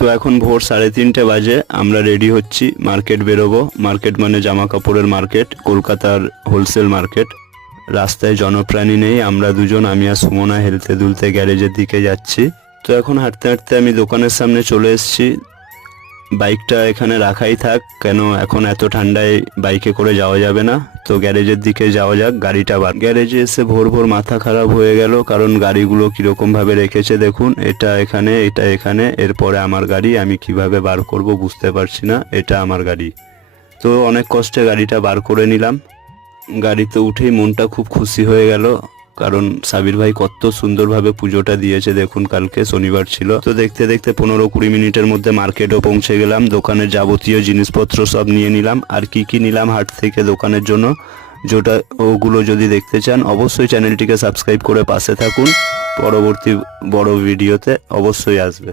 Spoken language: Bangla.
তো এখন ভোর 3:30 বাজে, আমরা রেডি হচ্ছি, মার্কেট বেরোবো। মার্কেট মানে জামা কাপড়ের মার্কেট, কলকাতার হোলসেল মার্কেট। রাস্তায় জনপ্রাণী নেই, আমরা দুজন, আমি আর সুমনা হেলতে দুলতে গ্যারেজের দিকে যাচ্ছি। তো এখন হাঁটতে হাঁটতে আমি দোকানের সামনে চলে এসেছি। বাইকটা এখানে রাখাই থাক, কেন এখন এত ঠান্ডায় বাইকে করে যাওয়া যাবে না। তো গ্যারেজের দিকে যাওয়া যাক, গাড়িটা বার। গ্যারেজে এসে ভোর ভোর মাথা খারাপ হয়ে গেল, কারণ গাড়িগুলো কিরকম ভাবে রেখেছে দেখুন। এটা এখানে, এটা এখানে, এরপরে আমার গাড়ি, আমি কিভাবে বার করব বুঝতে পারছি না। এটা আমার গাড়ি। তো অনেক কষ্টে গাড়িটা বার করে নিলাম। গাড়িতে উঠেই মনটা খুব খুশি হয়ে গেল, কারণ সাবির ভাই কত সুন্দরভাবে পুজোটা দিয়েছে দেখুন। কালকে শনিবার ছিল। তো দেখতে দেখতে 15-20 মিনিটের মধ্যে মার্কেটও পৌঁছে গেলাম। দোকানের যাবতীয় জিনিসপত্র সব নিয়ে নিলাম। আর কি কি নিলাম হাট থেকে দোকানের জন্য, যেটা ওগুলো যদি দেখতে চান অবশ্যই চ্যানেলটিকে সাবস্ক্রাইব করে পাশে থাকুন। পরবর্তী বড় ভিডিওতে অবশ্যই আসবে।